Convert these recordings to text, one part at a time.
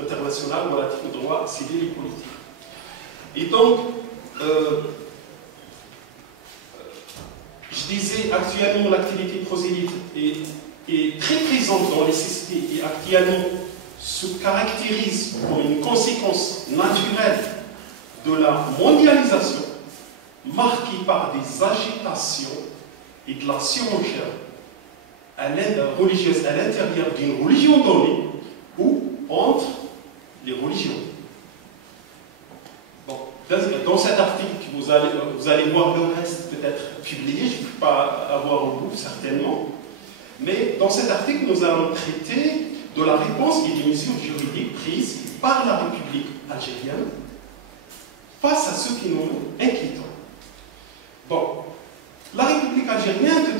international relatif aux droits civils et politiques. Et donc, je disais, actuellement, l'activité prosélyte est très présente dans les sociétés et actuellement se caractérise comme une conséquence naturelle de la mondialisation, marquée par des agitations et de la surenchère religieuse à l'intérieur d'une religion donnée ou entre les religions. Bon, dans cet article, vous allez voir le reste peut-être publié, je ne peux pas avoir au bout certainement, mais dans cet article, nous allons traiter de la réponse et des mesures juridiques prises par la République algérienne face à ce qui nous inquiète. Bon, la République algérienne,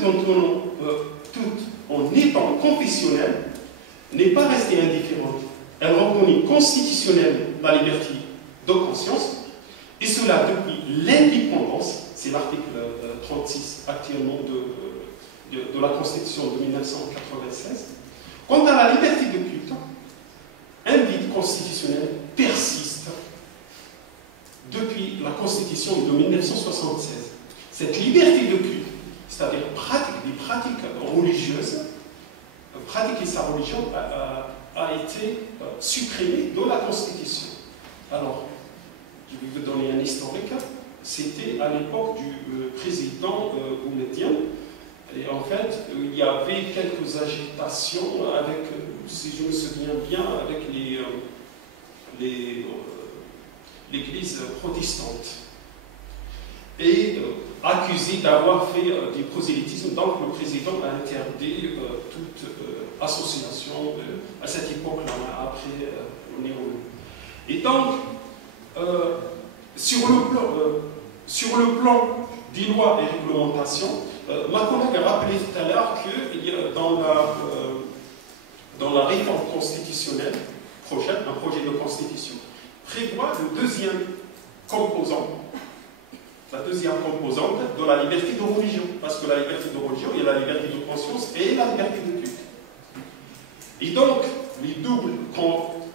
tout en étant confessionnelle, n'est pas restée indifférente. Elle reconnaît constitutionnellement la liberté de conscience, et cela depuis l'indépendance, c'est l'article 36 actuellement de la Constitution de 1996. Quant à la liberté de culte, un vide constitutionnel persiste depuis la Constitution de 1976. Cette liberté de culte, c'est-à-dire des pratiques religieuses, pratiquer sa religion a été supprimée de la Constitution. Alors, je vais vous donner un historique. C'était à l'époque du président Boumediene. Et en fait, il y avait quelques agitations avec, si je me souviens bien, avec l'Église protestante. Et accusé d'avoir fait du prosélytisme, donc le président a interdit toute association à cette époque-là, après Néron. Et donc, sur le plan des lois et réglementations, ma collègue a rappelé tout à l'heure que dans la réforme constitutionnelle prochaine, un projet de constitution prévoit le deuxième composant, la deuxième composante de la liberté de religion. Parce que la liberté de religion, il y a la liberté de conscience et la liberté de culte. Et donc, les doubles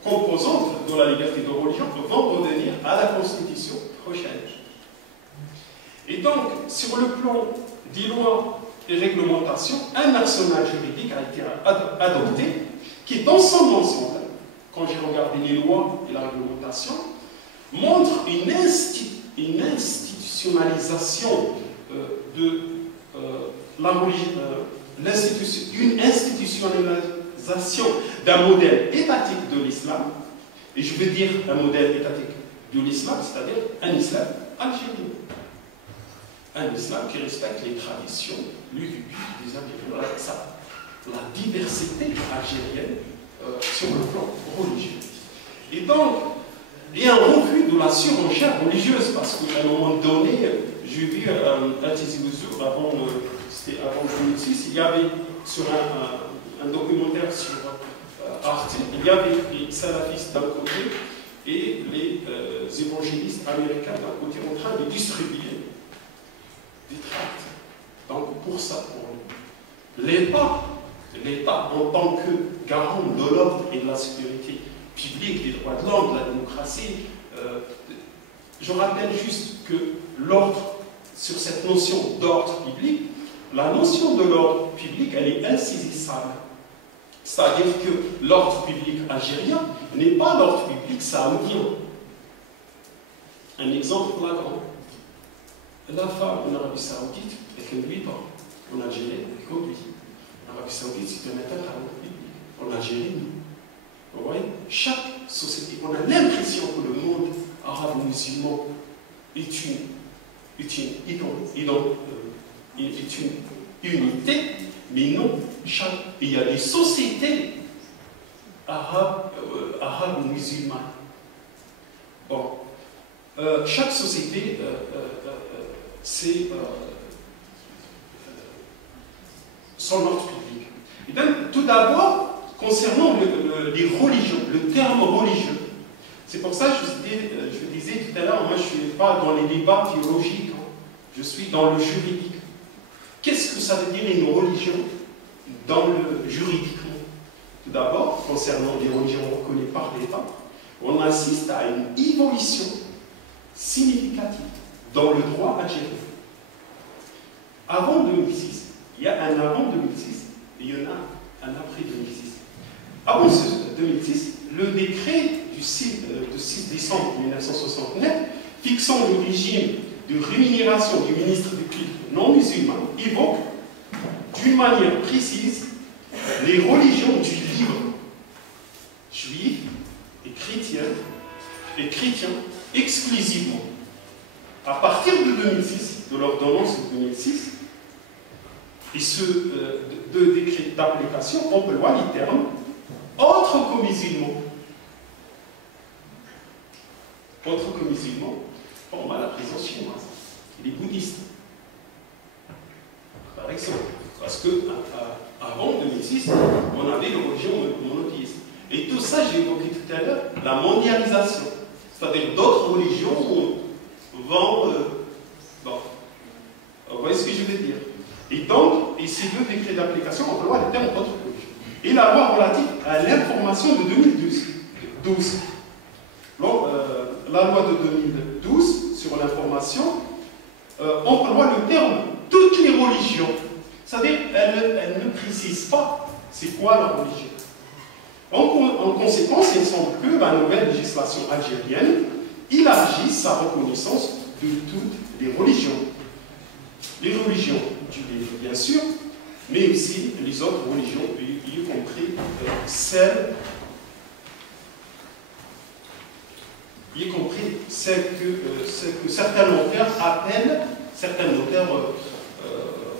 composantes de la liberté de religion vont revenir à la Constitution prochaine. Et donc, sur le plan des lois et réglementations, un arsenal juridique a été adopté qui, dans son ensemble, quand j'ai regardé les lois et la réglementation, montre une institutionnalisation de la religion, une institutionnalisation d'un modèle étatique de l'islam, et je veux dire un modèle étatique de l'islam, c'est-à-dire un islam algérien. Un islam qui respecte les traditions lugubriques des Algériens, la diversité algérienne sur le plan religieux. Et donc, il y a un refus de la surenchère religieuse, parce qu'à un moment donné, j'ai vu à Tizi Ouzou, c'était avant 2006, il y avait sur un documentaire sur Arte, il y avait les salafistes d'un côté et les évangélistes américains d'un côté en train de distribuer des tracts. Donc pour ça, l'État, en tant que garant de l'ordre et de la sécurité publique, des droits de l'homme, de la démocratie, je rappelle juste que l'ordre, sur cette notion d'ordre public, la notion de l'ordre public, elle est insaisissable. C'est-à-dire que l'ordre public algérien n'est pas l'ordre public saoudien. Un exemple flagrant. La femme en Arabie Saoudite est conduite en Algérie, elle conduit. En Arabie Saoudite, c'est un état public. En Algérie, non. Vous voyez, chaque société, on a l'impression que le monde arabe-musulman est une unité, mais non, il y a des sociétés arabes ou musulmanes. Bon, chaque société, c'est son ordre public. Et donc, tout d'abord, concernant les religions, le terme religieux, c'est pour ça que je disais tout à l'heure, moi je ne suis pas dans les débats théologiques, hein, je suis dans le juridique. Qu'est-ce que ça veut dire une religion dans le juridiquement? Tout d'abord, concernant les religions reconnues par l'État, on assiste à une évolution significative dans le droit algérien. Avant 2006, il y a un avant 2006 et il y en a un après 2006. Avant 2006, le décret du 6 décembre 1969 fixant le régime de rémunération du ministre du culte non musulman évoque d'une manière précise les religions du livre juif et chrétien exclusivement. À partir de 2006, de l'ordonnance de 2006, et ce décret d'application emploie les termes autres que musulmans. Autres que musulmans, forment la présence chinoise, les bouddhistes, par exemple. Parce qu'avant 2006, on avait les religions monothéistes. Et tout ça, j'ai évoqué tout à l'heure, la mondialisation. C'est-à-dire d'autres religions vont... bon, vous voyez ce que je veux dire. Et donc, ces deux décrets d'application emploient le terme autre religion. Et la loi relative à l'information de 2012. Donc, la loi de 2012 sur l'information emploie le terme toutes les religions. C'est-à-dire, elle ne précise pas c'est quoi la religion. En conséquence, il semble que la nouvelle législation algérienne élargit sa reconnaissance de toutes les religions. Les religions du livre, bien sûr, mais aussi les autres religions, y compris celles que certains notaires appellent, certains notaires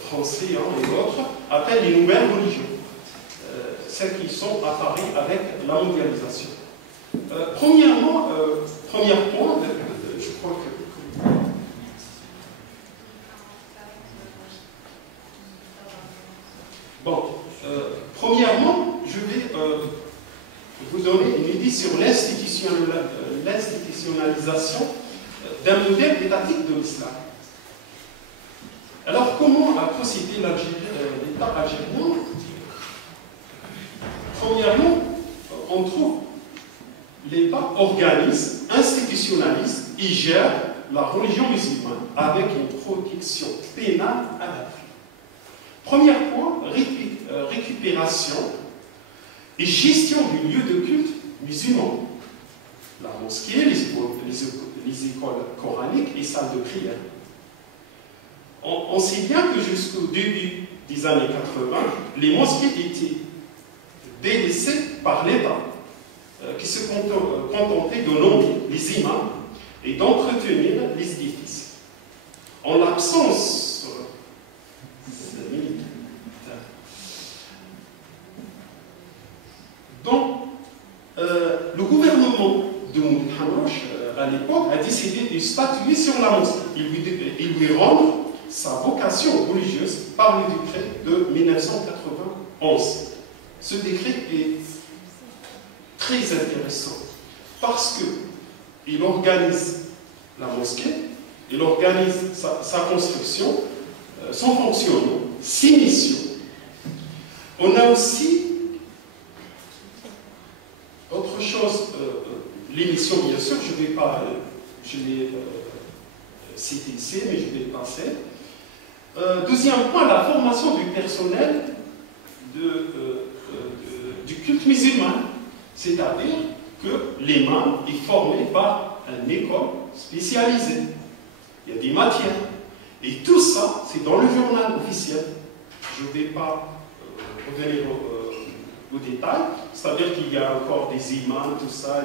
français et autres, appellent les nouvelles religions, celles qui sont apparues avec la mondialisation. Premier point, je crois que... Bon, premièrement, je vais vous donner une idée sur l'institutionnalisation d'un modèle étatique de l'islam. Alors, comment a procédé l'État algérien? Premièrement, on trouve l'État organise, institutionnalise et gère la religion musulmane avec une protection pénale adaptée. Premier point, récupération et gestion du lieu de culte musulman. La mosquée, les écoles coraniques et salles de prière. On sait bien que jusqu'au début des années 80, les mosquées étaient délaissées par l'État, qui se contentait de nommer les imams et d'entretenir les édifices. En l'absence donc, le gouvernement de Mouthamroch, à l'époque, a décidé de statuer sur la mosquée et lui rendre sa vocation religieuse par le décret de 1991. Ce décret est très intéressant parce qu'il organise la mosquée, il organise sa construction, son fonctionnement, ses missions. On a aussi autre chose, l'émission, bien sûr, je l'ai cité ici, mais je vais passer. Deuxième point, la formation du personnel du culte musulman. C'est-à-dire que l'imam est formé par une école spécialisée. Il y a des matières. Et tout ça, c'est dans le journal officiel. Je ne vais pas revenir au détail. C'est-à-dire qu'il y a encore des imams, tout ça,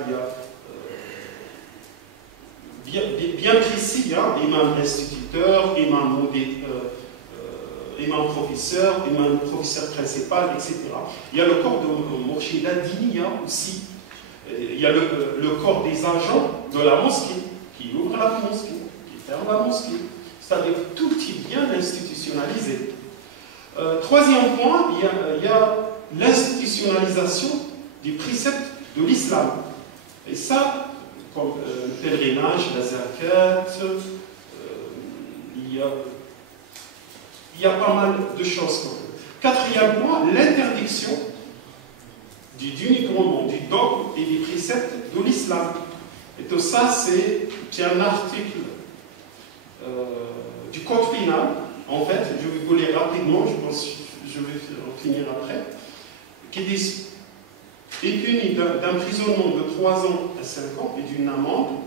il y a bien précis, hein, imam instituteur, imam professeur, imam professeur principal, etc. Il y a le corps de Mourchida Diniya aussi. Il y a le corps des agents de la mosquée, qui ouvre la mosquée, qui ferme la mosquée. C'est-à-dire que tout est bien institutionnalisé. Troisième point, il y a l'institutionnalisation des préceptes de l'islam. Et ça, comme le pèlerinage, la zakat, il y a pas mal de choses. Quatrième point, l'interdiction du dénigrement du dogme et des préceptes de l'islam. Et tout ça, c'est un article du Code pénal. En fait, je vais vous lire rapidement, je pense que je vais finir après, qui dit est puni d'emprisonnement de 3 ans à 5 ans et d'une amende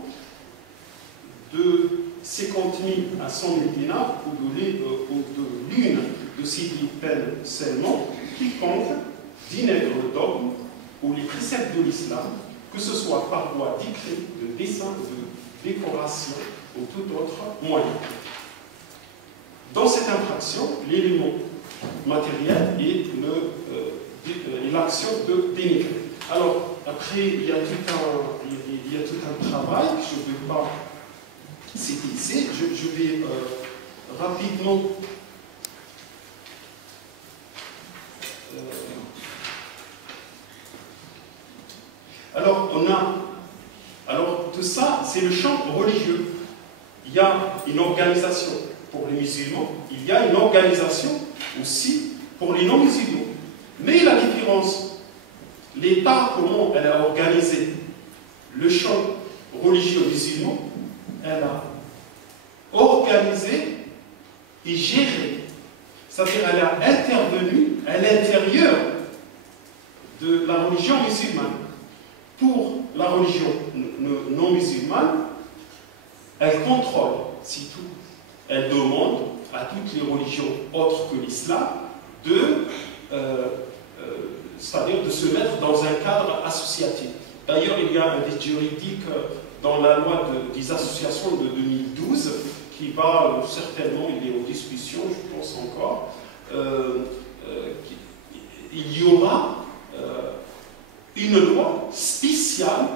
de 50 000 à 100 000 dinars ou de l'une de ces 10 peines seulement, quiconque dénigre le dogme ou les préceptes de l'islam, que ce soit par voie d'écrit, de dessin, de décoration ou tout autre moyen. Dans cette infraction, l'élément matériel est l'action de dénigrer. Alors, après, il y a tout un travail que je ne vais pas citer ici. Je vais rapidement alors, tout ça, c'est le champ religieux. Il y a une organisation pour les musulmans, il y a une organisation aussi pour les non-musulmans. Mais la différence, l'État, comment elle a organisé le champ religieux musulman, elle a organisé et géré. C'est-à-dire qu'elle a intervenu à l'intérieur de la religion musulmane. Pour la religion non musulmane, elle contrôle, c'est tout. Elle demande à toutes les religions autres que l'islam c'est-à-dire de se mettre dans un cadre associatif. D'ailleurs, il y a un vide juridique dans la loi des associations de 2012 qui va certainement, il est aux discussions, je pense encore, il y aura une loi spéciale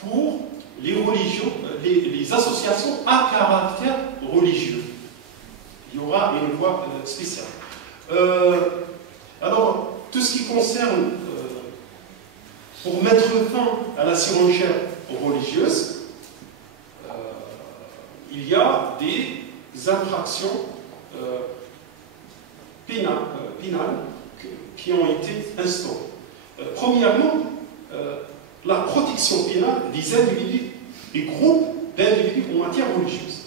pour les religions, les associations à caractère religieux. Il y aura une loi spéciale. Alors, tout ce qui concerne, pour mettre fin à la surenchère religieuse, il y a des infractions pénales qui ont été instaurées. Premièrement, la protection pénale des individus, des groupes d'individus en matière religieuse.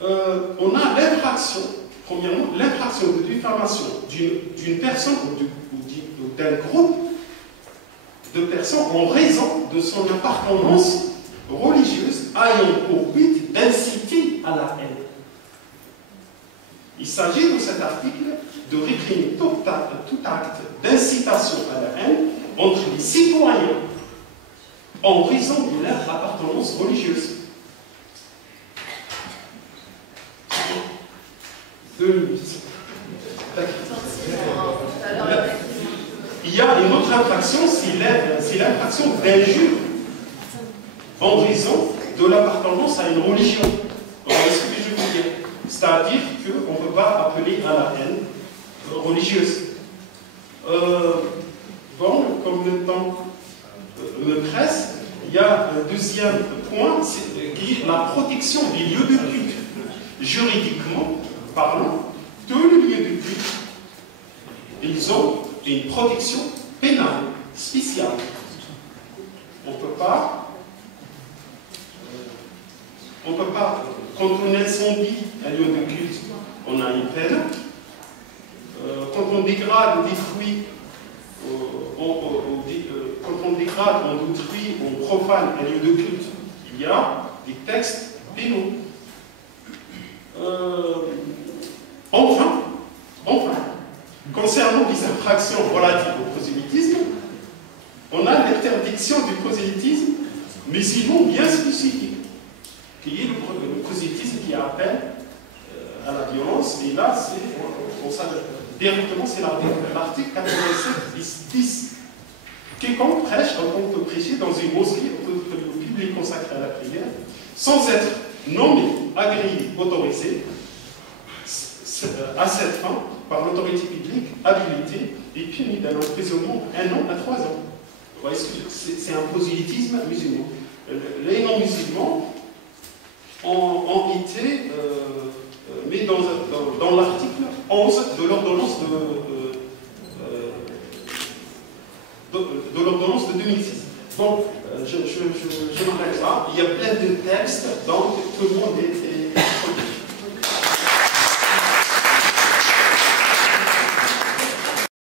On a l'infraction, premièrement, l'infraction de diffamation d'une personne ou d'un groupe de personnes en raison de son appartenance religieuse ayant pour but d'inciter à la haine. Il s'agit de cet article de réprimer tout acte d'incitation à la haine entre les citoyens en raison de leur appartenance religieuse. 2 minutes. Il y a une autre infraction, c'est l'infraction d'injure en raison de l'appartenance à une religion. Vous voyez ce que je veux dire? C'est-à-dire qu'on ne peut pas appeler à la haine religieuse. Bon, comme le temps me presse, il y a un deuxième point, qui est la protection des lieux de culte. Juridiquement parlant, tous les lieux de culte, ils ont une protection pénale spéciale. On ne peut pas, quand on incendie un lieu de culte, on a une peine. Quand on dégrade ou détruit, quand on dégrade, on détruit, on profane un lieu de culte, il y a des textes pénaux. Enfin, concernant les infractions relatives au prosélytisme, on a l'interdiction du prosélytisme, mais sinon bien spécifique, qui est le prosélytisme qui appelle à la violence, et là, directement, c'est l'article 87-10. Quiconque prêche, on peut prêcher dans une mosquée, au public consacré à la prière, sans être nommé, agréé, autorisé, à cette fin, par l'autorité publique, habilitée, et puni d'un emprisonnement 1 an à 3 ans. Vous voyez, c'est un prosélytisme musulman. Les non-musulmans ont été mis dans l'article 11 de l'ordonnance de l'ordonnance de 2006. Donc, je m'arrête là. Il y a plein de textes, donc tout le monde est